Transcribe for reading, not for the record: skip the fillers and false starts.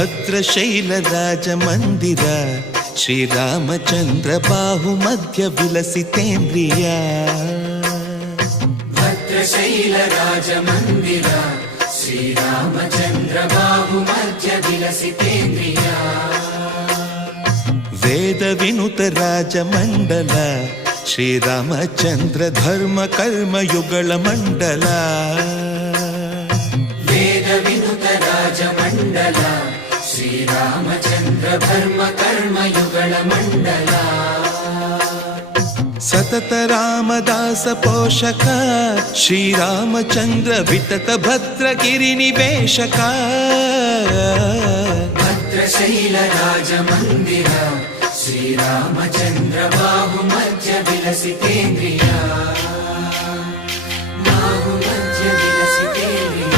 ಭದ್ರಶೈಲ ರಾಜ ಮಂದಿರ ಶ್ರೀರಾಮಚಂದ್ರ ಬಾಹು ಮಧ್ಯ ವಿಲಸಿತೇಂದ್ರಿಯ ಭದ್ರಶೈಲ ರಾಜ ಮಂದಿರ ಶ್ರೀರಾಮಚಂದ್ರ ಬಾಹು ಮಧ್ಯ ವಿಲಸಿತೇಂದ್ರಿಯ ವೇದ ವಿನುತ ರಾಜ ಮಂಡಲ ಶ್ರೀರಾಮಚಂದ್ರ ಧರ್ಮ ಕರ್ಮ ಯುಗಳ ಮಂಡಲ ವೇದ ವಿನುತ ರಾಜ ಮಂಡಲ ಶ್ರೀರಾಮಚಂದ್ರ ಧರ್ಮ ಕರ್ಮ ಯುಗಳ ಮಂಡಲ ಸತತ ರಾಮದಾಸ ಪೋಷಕ ಶ್ರೀರಾಮಚಂದ್ರ ವಿತತ ಭದ್ರಗಿರಿ ನಿವೇಶಕ ಭದ್ರಶೈಲ ರಾಜ ಮಂದಿರ ಶ್ರೀರಾಮಚಂದ್ರ ಬಾಹು ಮಧ್ಯ ವಿಲಸಿತೇಂದ್ರಿಯ ಬಾಹು ಮಧ್ಯ ವಿಲಸಿತೇಂದ್ರಿಯ